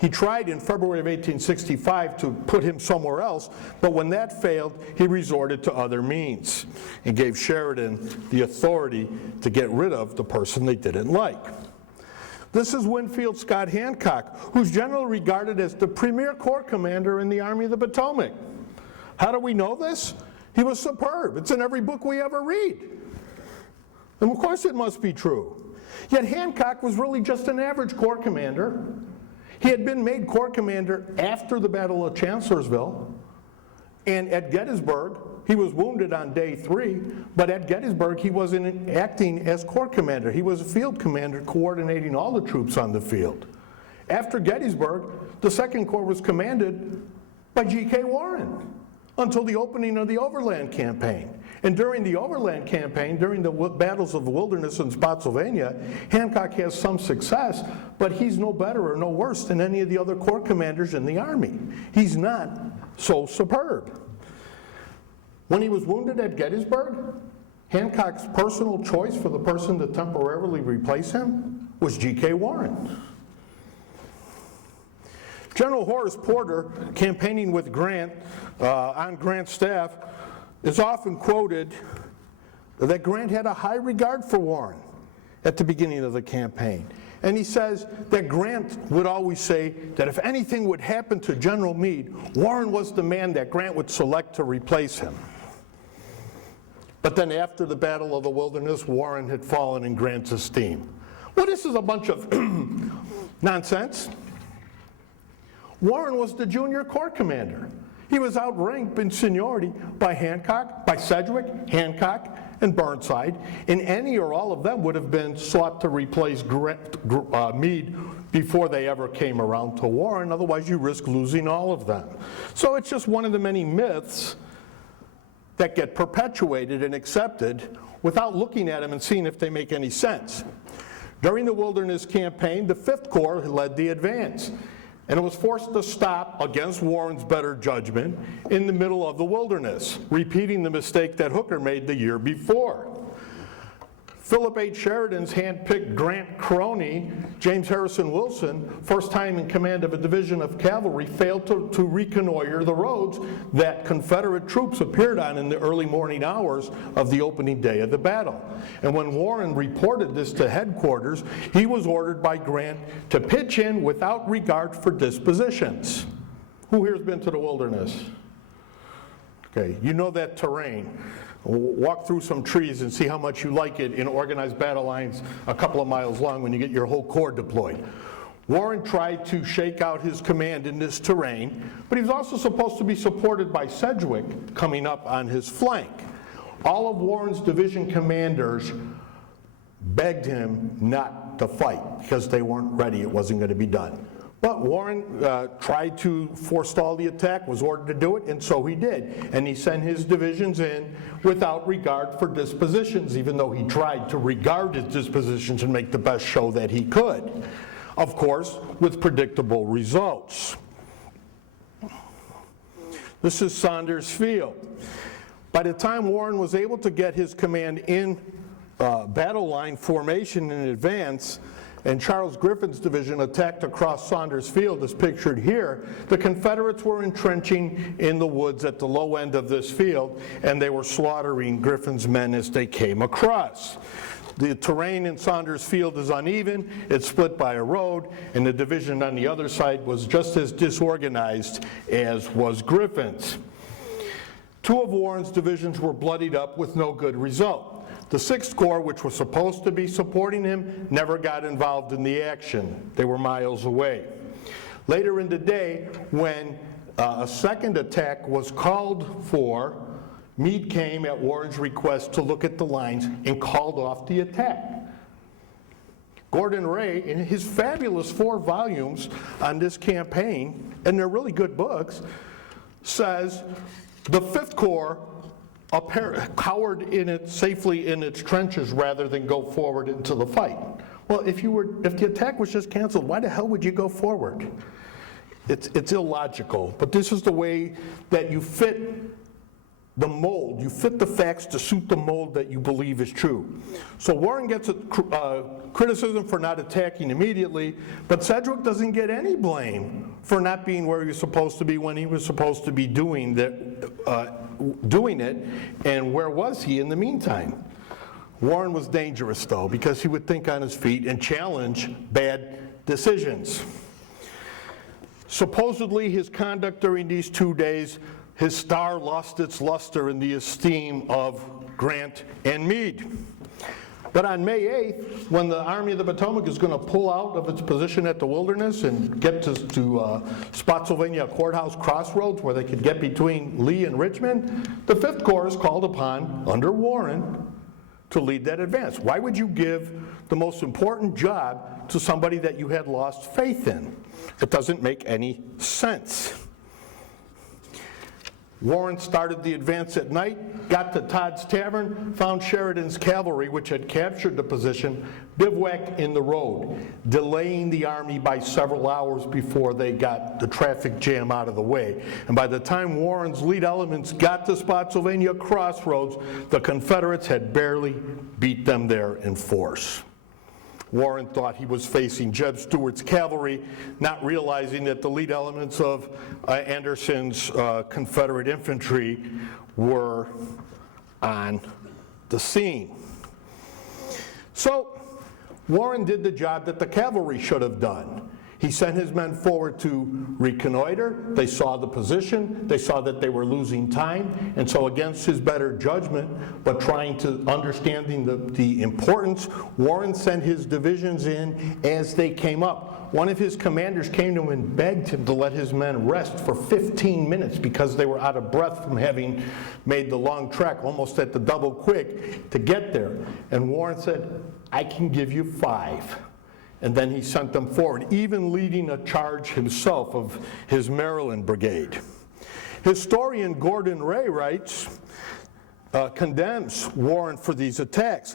He tried in February of 1865 to put him somewhere else, but when that failed, he resorted to other means and gave Sheridan the authority to get rid of the person they didn't like. This is Winfield Scott Hancock, who's generally regarded as the premier corps commander in the Army of the Potomac. How do we know this? He was superb. It's in every book we ever read. And of course it must be true. Yet Hancock was really just an average corps commander. He had been made corps commander after the Battle of Chancellorsville. And at Gettysburg, he was wounded on day 3, but at Gettysburg he wasn't acting as corps commander. He was a field commander coordinating all the troops on the field. After Gettysburg, the Second Corps was commanded by G.K. Warren until the opening of the Overland Campaign. And during the Overland Campaign, during the battles of the Wilderness in Spotsylvania, Hancock has some success, but he's no better or no worse than any of the other corps commanders in the Army. He's not so superb. When he was wounded at Gettysburg, Hancock's personal choice for the person to temporarily replace him was G.K. Warren. General Horace Porter, campaigning with Grant on Grant's staff, is often quoted that Grant had a high regard for Warren at the beginning of the campaign. And he says that Grant would always say that if anything would happen to General Meade, Warren was the man that Grant would select to replace him. But then after the Battle of the Wilderness, Warren had fallen in Grant's esteem. Well, this is a bunch of nonsense. Warren was the junior corps commander. He was outranked in seniority by Hancock, by Sedgwick, Hancock, and Burnside, and any or all of them would have been sought to replace Meade before they ever came around to Warren. Otherwise, you risk losing all of them. So it's just one of the many myths that get perpetuated and accepted without looking at them and seeing if they make any sense. During the Wilderness Campaign, the 5th Corps led the advance, and it was forced to stop against Warren's better judgment in the middle of the Wilderness, repeating the mistake that Hooker made the year before. Philip H. Sheridan's hand-picked Grant crony, James Harrison Wilson, first time in command of a division of cavalry, failed to reconnoiter the roads that Confederate troops appeared on in the early morning hours of the opening day of the battle. And when Warren reported this to headquarters, he was ordered by Grant to pitch in without regard for dispositions. Who here's been to the Wilderness? Okay, you know that terrain. Walk through some trees and see how much you like it in organized battle lines a couple of miles long when you get your whole corps deployed. Warren tried to shake out his command in this terrain, but he was also supposed to be supported by Sedgwick coming up on his flank. All of Warren's division commanders begged him not to fight because they weren't ready, it wasn't going to be done. But Warren tried to forestall the attack, was ordered to do it, and so he did. And he sent his divisions in without regard for dispositions, even though he tried to regard his dispositions and make the best show that he could. Of course, with predictable results. This is Saunders Field. By the time Warren was able to get his command in battle line formation in advance, and Charles Griffin's division attacked across Saunders Field, as pictured here, the Confederates were entrenching in the woods at the low end of this field, and they were slaughtering Griffin's men as they came across. The terrain in Saunders Field is uneven, it's split by a road, and the division on the other side was just as disorganized as was Griffin's. 2 of Warren's divisions were bloodied up with no good result. The 6th Corps, which was supposed to be supporting him, never got involved in the action. They were miles away. Later in the day, when a second attack was called for, Meade came at Warren's request to look at the lines and called off the attack. Gordon Ray, in his fabulous 4 volumes on this campaign, and they're really good books, says the 5th Corps cowered safely in its trenches rather than go forward into the fight. Well, if the attack was just canceled, why the hell would you go forward? It's illogical, but this is the way that you fit the mold. You fit the facts to suit the mold that you believe is true. So Warren gets criticism for not attacking immediately, but Sedgwick doesn't get any blame for not being where he was supposed to be when he was supposed to be doing it, and where was he in the meantime? Warren was dangerous, though, because he would think on his feet and challenge bad decisions. Supposedly, his conduct during these 2 days, his star lost its luster in the esteem of Grant and Meade. But on May 8th, when the Army of the Potomac is going to pull out of its position at the Wilderness and get to Spotsylvania Courthouse Crossroads, where they could get between Lee and Richmond, the 5th Corps is called upon, under Warren, to lead that advance. Why would you give the most important job to somebody that you had lost faith in? It doesn't make any sense. Warren started the advance at night, got to Todd's Tavern, found Sheridan's cavalry, which had captured the position, bivouacked in the road, delaying the army by several hours before they got the traffic jam out of the way. And by the time Warren's lead elements got to Spotsylvania Crossroads, the Confederates had barely beat them there in force. Warren thought he was facing Jeb Stuart's cavalry, not realizing that the lead elements of Anderson's Confederate infantry were on the scene. So Warren did the job that the cavalry should have done. He sent his men forward to reconnoiter. They saw the position. They saw that they were losing time. And so against his better judgment, but trying to understanding the importance, Warren sent his divisions in as they came up. One of his commanders came to him and begged him to let his men rest for 15 minutes because they were out of breath from having made the long trek almost at the double quick to get there. And Warren said, "I can give you 5. And then he sent them forward, even leading a charge himself of his Maryland brigade. Historian Gordon Ray writes, condemns Warren for these attacks,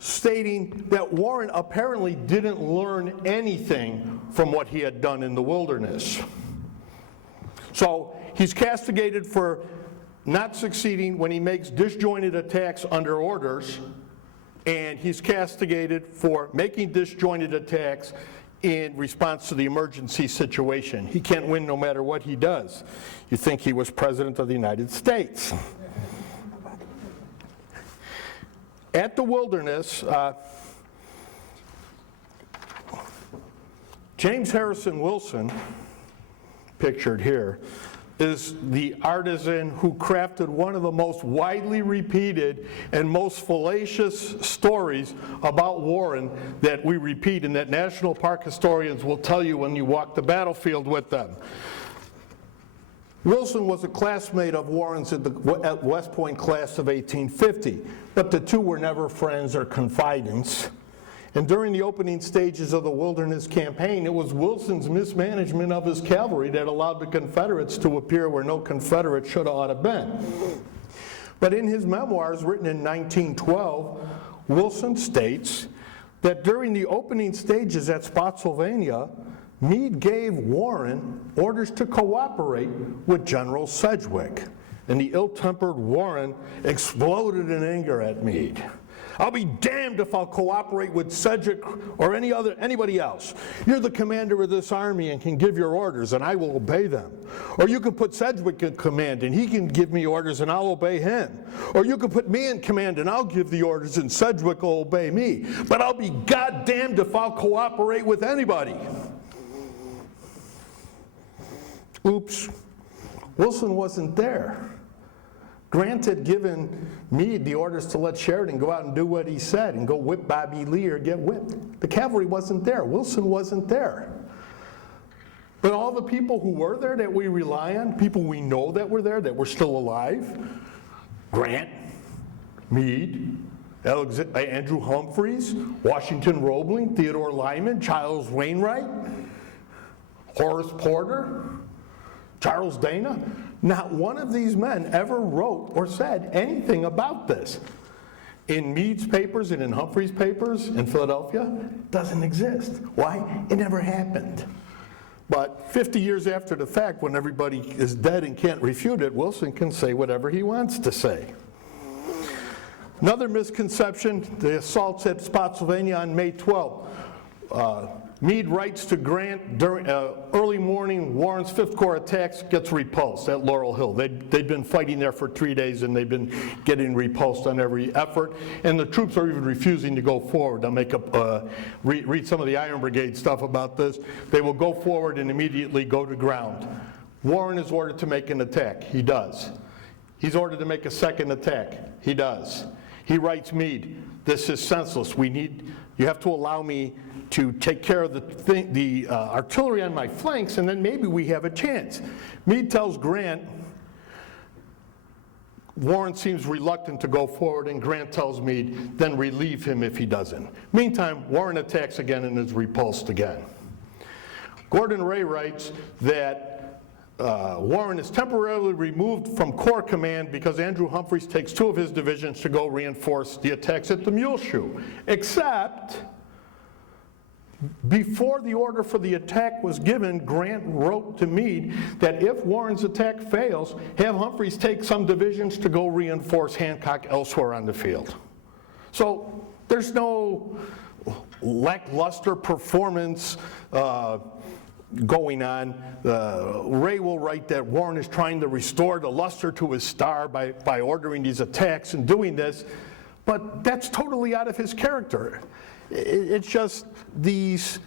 stating that Warren apparently didn't learn anything from what he had done in the Wilderness. So he's castigated for not succeeding when he makes disjointed attacks under orders, and he's castigated for making disjointed attacks in response to the emergency situation. He can't win no matter what he does. You think he was President of the United States. At the Wilderness, James Harrison Wilson, pictured here, is the artisan who crafted one of the most widely repeated and most fallacious stories about Warren that we repeat and that National Park historians will tell you when you walk the battlefield with them. Wilson was a classmate of Warren's at West Point class of 1850, but the two were never friends or confidants. And during the opening stages of the Wilderness Campaign, it was Wilson's mismanagement of his cavalry that allowed the Confederates to appear where no Confederate should have ought to been. But in his memoirs written in 1912, Wilson states that during the opening stages at Spotsylvania, Meade gave Warren orders to cooperate with General Sedgwick. And the ill-tempered Warren exploded in anger at Meade. "I'll be damned if I'll cooperate with Sedgwick or anybody else. You're the commander of this army and can give your orders, and I will obey them. Or you can put Sedgwick in command, and he can give me orders, and I'll obey him. Or you can put me in command, and I'll give the orders, and Sedgwick will obey me. But I'll be goddamned if I'll cooperate with anybody." Oops, Wilson wasn't there. Grant had given Meade the orders to let Sheridan go out and do what he said and go whip Bobby Lee or get whipped. The cavalry wasn't there. Wilson wasn't there. But all the people who were there that we rely on, people we know that were there, that were still alive, Grant, Meade, Andrew Humphreys, Washington Roebling, Theodore Lyman, Charles Wainwright, Horace Porter, Charles Dana, not one of these men ever wrote or said anything about this. In Meade's papers and in Humphrey's papers in Philadelphia, it doesn't exist. Why? It never happened. But 50 years after the fact, when everybody is dead and can't refute it, Wilson can say whatever he wants to say. Another misconception, the assaults at Spotsylvania on May 12th. Meade writes to Grant during early morning, Warren's 5th Corps attacks, gets repulsed at Laurel Hill. They'd been fighting there for 3 days and they've been getting repulsed on every effort. And the troops are even refusing to go forward. I'll make up, read some of the Iron Brigade stuff about this. They will go forward and immediately go to ground. Warren is ordered to make an attack. He does. He's ordered to make a second attack. He does. He writes Meade, "This is senseless. You have to allow me to take care of the artillery on my flanks, and then maybe we have a chance." Meade tells Grant, Warren seems reluctant to go forward, and Grant tells Meade, then relieve him if he doesn't. Meantime, Warren attacks again and is repulsed again. Gordon Ray writes that Warren is temporarily removed from Corps Command because Andrew Humphreys takes 2 of his divisions to go reinforce the attacks at the Muleshoe. Except, before the order for the attack was given, Grant wrote to Meade that if Warren's attack fails, have Humphreys take some divisions to go reinforce Hancock elsewhere on the field. So there's no lackluster performance going on. Ray will write that Warren is trying to restore the luster to his star by ordering these attacks and doing this, but that's totally out of his character. It's just these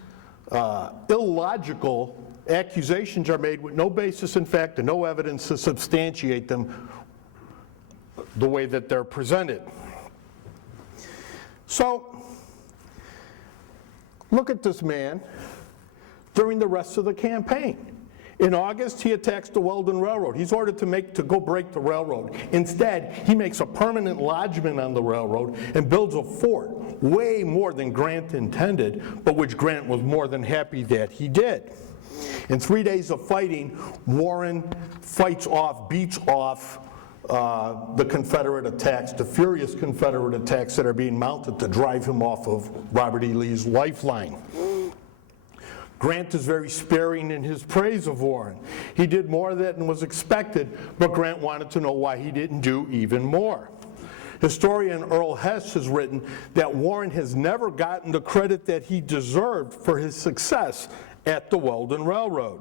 illogical accusations are made with no basis in fact and no evidence to substantiate them the way that they're presented. So, look at this man during the rest of the campaign. In August, he attacks the Weldon Railroad. He's ordered to go break the railroad. Instead, he makes a permanent lodgment on the railroad and builds a fort, way more than Grant intended, but which Grant was more than happy that he did. In 3 days of fighting, Warren beats off the Confederate attacks, the furious Confederate attacks that are being mounted to drive him off of Robert E. Lee's lifeline. Grant is very sparing in his praise of Warren. He did more than was expected, but Grant wanted to know why he didn't do even more. Historian Earl Hess has written that Warren has never gotten the credit that he deserved for his success at the Weldon Railroad.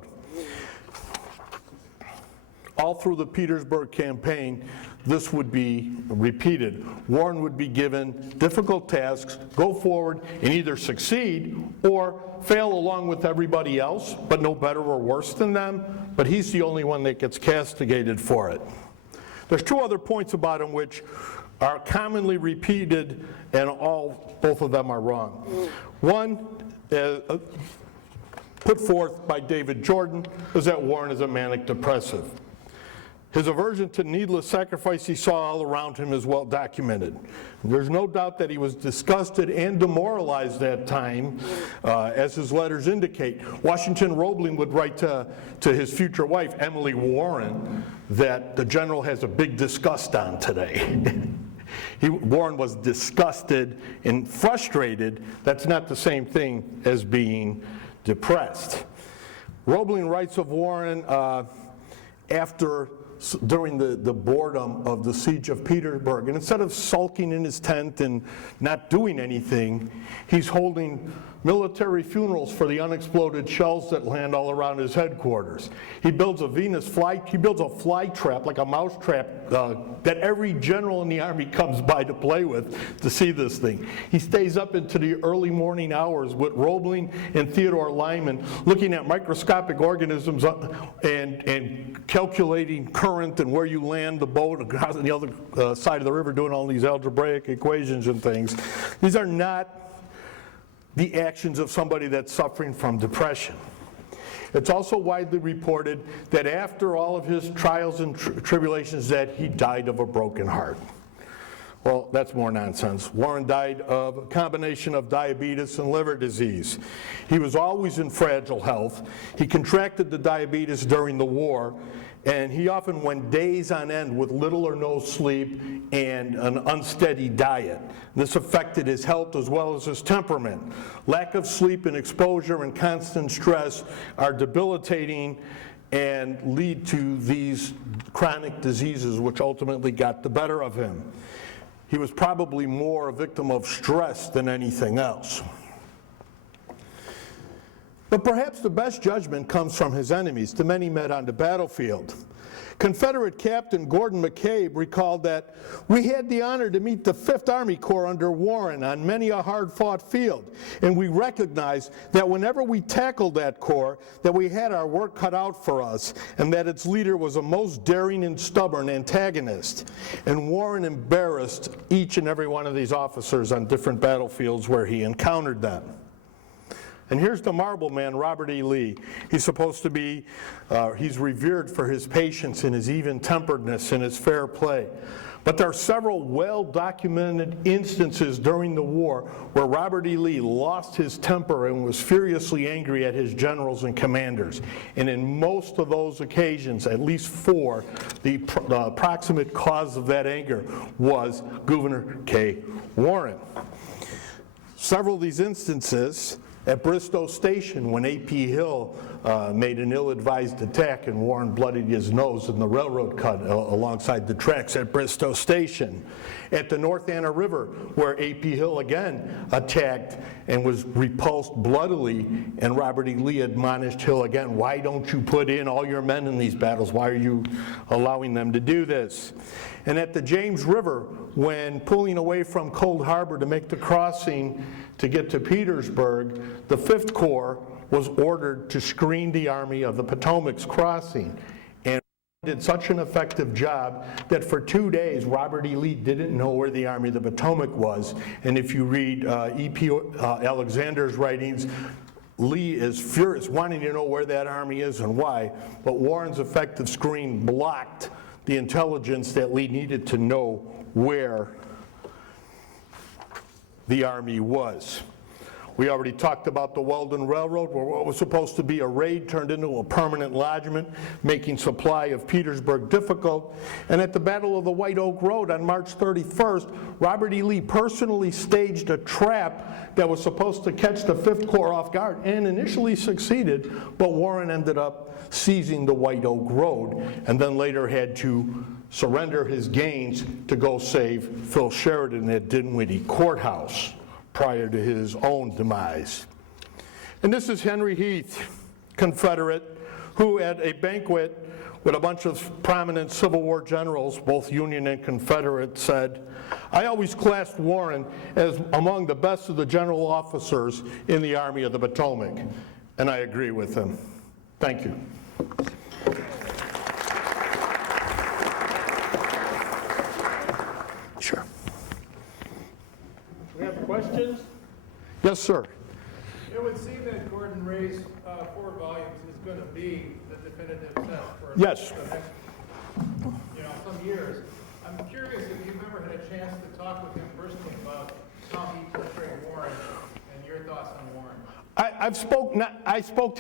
All through the Petersburg campaign, this would be repeated. Warren would be given difficult tasks, go forward and either succeed or fail along with everybody else, but no better or worse than them, but he's the only one that gets castigated for it. There's 2 other points about him which are commonly repeated, and both of them are wrong. One, put forth by David Jordan, is that Warren is a manic depressive. His aversion to needless sacrifice he saw all around him is well documented. There's no doubt that he was disgusted and demoralized at time, as his letters indicate. Washington Roebling would write to his future wife, Emily Warren, that the general has a big disgust on today. Warren was disgusted and frustrated. That's not the same thing as being depressed. Roebling writes of Warren during the boredom of the siege of Petersburg, and instead of sulking in his tent and not doing anything, he's holding military funerals for the unexploded shells that land all around his headquarters. He builds a fly trap, like a mouse trap, that every general in the Army comes by to play with to see this thing. He stays up into the early morning hours with Roebling and Theodore Lyman looking at microscopic organisms and calculating current and where you land the boat on the other side of the river, doing all these algebraic equations and things. These are not the actions of somebody that's suffering from depression. It's also widely reported that after all of his trials and tribulations that he died of a broken heart. Well, that's more nonsense. Warren died of a combination of diabetes and liver disease. He was always in fragile health. He contracted the diabetes during the war, and he often went days on end with little or no sleep and an unsteady diet. This affected his health as well as his temperament. Lack of sleep and exposure and constant stress are debilitating and lead to these chronic diseases which ultimately got the better of him. He was probably more a victim of stress than anything else. But perhaps the best judgment comes from his enemies, the men he met on the battlefield. Confederate Captain Gordon McCabe recalled that we had the honor to meet the 5th Army Corps under Warren on many a hard-fought field, and we recognized that whenever we tackled that corps, that we had our work cut out for us, and that its leader was a most daring and stubborn antagonist. And Warren embarrassed each and every one of these officers on different battlefields where he encountered them. And here's the marble man, Robert E. Lee. He's supposed to be, he's revered for his patience and his even-temperedness and his fair play. But there are several well-documented instances during the war where Robert E. Lee lost his temper and was furiously angry at his generals and commanders. And in most of those occasions, at least 4, the approximate cause of that anger was Gouverneur K. Warren. Several of these instances at Bristow Station, when A.P. Hill made an ill-advised attack and Warren bloodied his nose in the railroad cut alongside the tracks at Bristow Station. At the North Anna River, where A.P. Hill again attacked and was repulsed bloodily, and Robert E. Lee admonished Hill again, why don't you put in all your men in these battles? Why are you allowing them to do this? And at the James River, when pulling away from Cold Harbor to make the crossing to get to Petersburg, the 5th Corps was ordered to screen the Army of the Potomac's crossing. And did such an effective job that for 2 days, Robert E. Lee didn't know where the Army of the Potomac was. And if you read E.P. Alexander's writings, Lee is furious, wanting to know where that army is and why. But Warren's effective screen blocked the intelligence that Lee needed to know where the army was. We already talked about the Weldon Railroad, where what was supposed to be a raid turned into a permanent lodgment, making supply of Petersburg difficult. And at the Battle of the White Oak Road on March 31st, Robert E. Lee personally staged a trap that was supposed to catch the 5th Corps off guard, and initially succeeded, but Warren ended up seizing the White Oak Road, and then later had to surrender his gains to go save Phil Sheridan at Dinwiddie Courthouse prior to his own demise. And this is Henry Heath, Confederate, who at a banquet with a bunch of prominent Civil War generals, both Union and Confederate, said, I always classed Warren as among the best of the general officers in the Army of the Potomac. And I agree with him. Thank you. Sure. We have questions? Yes, sir. It would seem that Gordon Ray's 4 volumes is going to be the definitive set for Yes. the next, some years. I'm curious if you've ever had a chance to talk with him personally about how he portrayed Warren and your thoughts on Warren. I spoke